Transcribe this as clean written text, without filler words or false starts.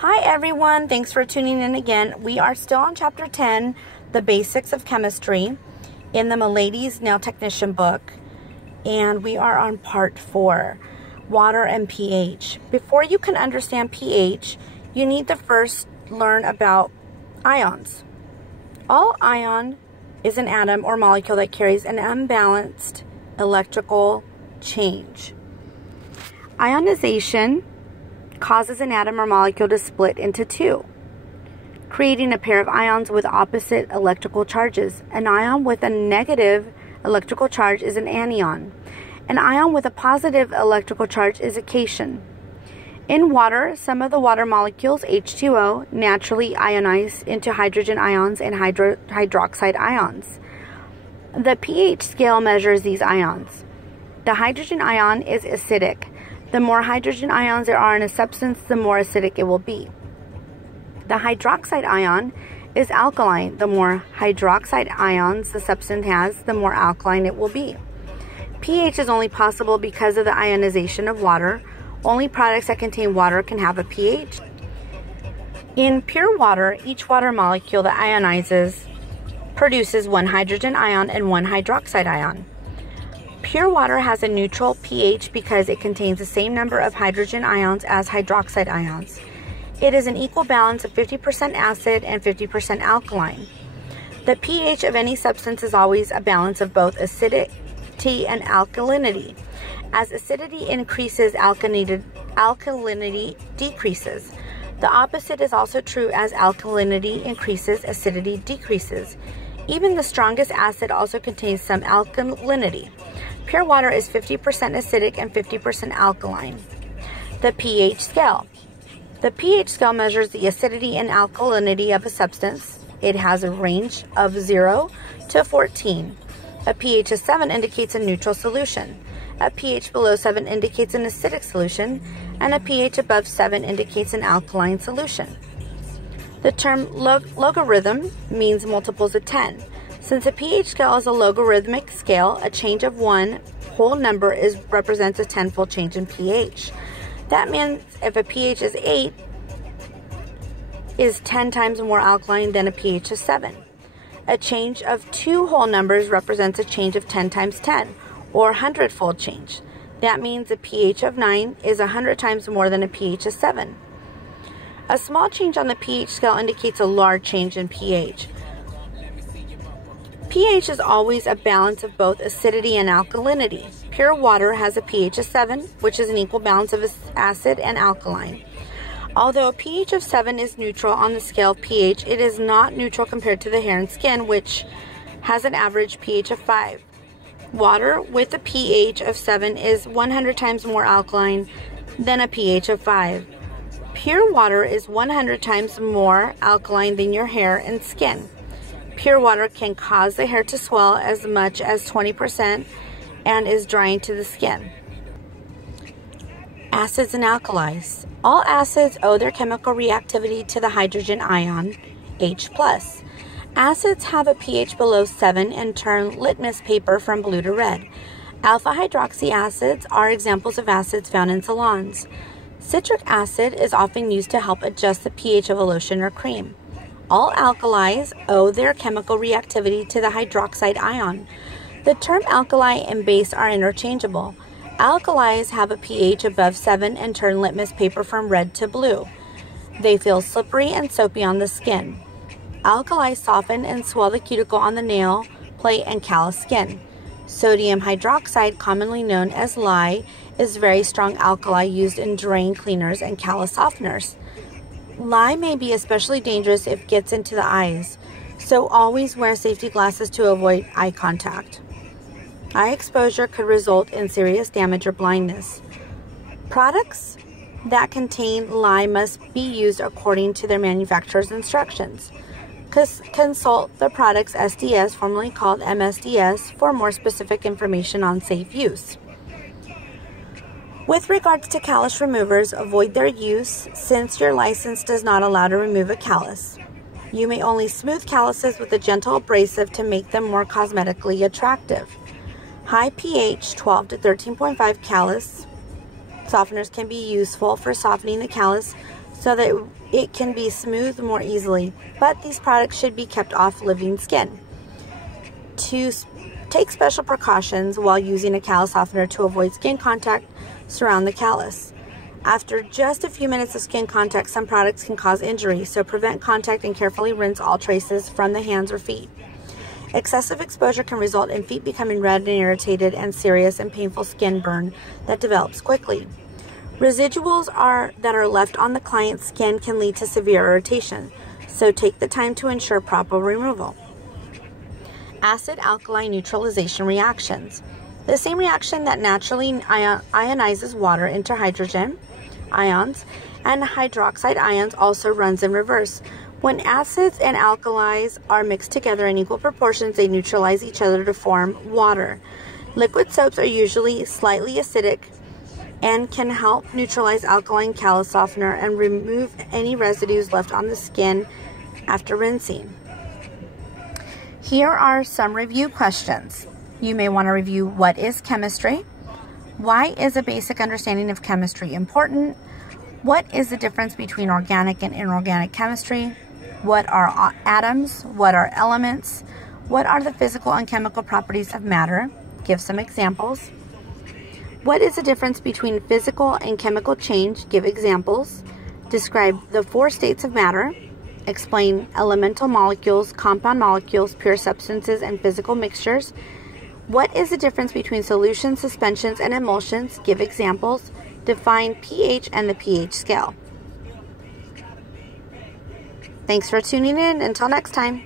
Hi everyone, thanks for tuning in again. We are still on chapter 10, the basics of chemistry, in the Miladys Nail Technician book, and we are on part 4, water and pH. Before you can understand pH, you need to first learn about ions. All ion is an atom or molecule that carries an unbalanced electrical change. Ionization causes an atom or molecule to split into two, creating a pair of ions with opposite electrical charges. An ion with a negative electrical charge is an anion. An ion with a positive electrical charge is a cation. In water, some of the water molecules, H2O, naturally ionize into hydrogen ions and hydroxide ions. The pH scale measures these ions. The hydrogen ion is acidic. The more hydrogen ions there are in a substance, the more acidic it will be. The hydroxide ion is alkaline. The more hydroxide ions the substance has, the more alkaline it will be. pH is only possible because of the ionization of water. Only products that contain water can have a pH. In pure water, each water molecule that ionizes produces one hydrogen ion and one hydroxide ion. Pure water has a neutral pH because it contains the same number of hydrogen ions as hydroxide ions. It is an equal balance of 50% acid and 50% alkaline. The pH of any substance is always a balance of both acidity and alkalinity. As acidity increases, alkalinity decreases. The opposite is also true. As alkalinity increases, acidity decreases. Even the strongest acid also contains some alkalinity. Pure water is 50% acidic and 50% alkaline. The pH scale. The pH scale measures the acidity and alkalinity of a substance. It has a range of 0 to 14. A pH of 7 indicates a neutral solution. A pH below 7 indicates an acidic solution, and a pH above 7 indicates an alkaline solution. The term logarithm means multiples of 10. Since a pH scale is a logarithmic scale, a change of one whole number represents a tenfold change in pH. That means if a pH is 8, is 10 times more alkaline than a pH of 7. A change of two whole numbers represents a change of 10 times 10, or 100-fold change. That means a pH of 9 is 100 times more than a pH of 7. A small change on the pH scale indicates a large change in pH. pH is always a balance of both acidity and alkalinity. Pure water has a pH of 7, which is an equal balance of acid and alkaline. Although a pH of 7 is neutral on the scale of pH, it is not neutral compared to the hair and skin, which has an average pH of 5. Water with a pH of 7 is 100 times more alkaline than a pH of 5. Pure water is 100 times more alkaline than your hair and skin. Pure water can cause the hair to swell as much as 20% and is drying to the skin. Acids and alkalis. All acids owe their chemical reactivity to the hydrogen ion, H+. Acids have a pH below 7 and turn litmus paper from blue to red. Alpha hydroxy acids are examples of acids found in salons. Citric acid is often used to help adjust the pH of a lotion or cream. All alkalis owe their chemical reactivity to the hydroxide ion. The term alkali and base are interchangeable. Alkalis have a pH above 7 and turn litmus paper from red to blue. They feel slippery and soapy on the skin. Alkalis soften and swell the cuticle on the nail plate and callous skin. Sodium hydroxide, commonly known as lye, is very strong alkali used in drain cleaners and callus softeners. Lye may be especially dangerous if it gets into the eyes, so always wear safety glasses to avoid eye contact. Eye exposure could result in serious damage or blindness. Products that contain lye must be used according to their manufacturer's instructions. Consult the product's SDS, formerly called MSDS, for more specific information on safe use. With regards to callus removers, avoid their use since your license does not allow to remove a callus. You may only smooth calluses with a gentle abrasive to make them more cosmetically attractive. High pH 12 to 13.5 callus softeners can be useful for softening the callus so that it can be smoothed more easily, but these products should be kept off living skin. To take special precautions while using a callus softener to avoid skin contact, surround the callus. After just a few minutes of skin contact, some products can cause injury, so prevent contact and carefully rinse all traces from the hands or feet. Excessive exposure can result in feet becoming red and irritated and serious and painful skin burn that develops quickly. Residuals that are left on the client's skin can lead to severe irritation, so take the time to ensure proper removal. Acid-alkali neutralization reactions. The same reaction that naturally ionizes water into hydrogen ions and hydroxide ions also runs in reverse. When acids and alkalis are mixed together in equal proportions, they neutralize each other to form water. Liquid soaps are usually slightly acidic and can help neutralize alkaline callus softener and remove any residues left on the skin after rinsing. Here are some review questions. You may want to review: what is chemistry? Why is a basic understanding of chemistry important? What is the difference between organic and inorganic chemistry? What are atoms? What are elements? What are the physical and chemical properties of matter? Give some examples. What is the difference between physical and chemical change? Give examples. Describe the 4 states of matter. Explain elemental molecules, compound molecules, pure substances, and physical mixtures. What is the difference between solutions, suspensions, and emulsions? Give examples. Define pH and the pH scale. Thanks for tuning in. Until next time.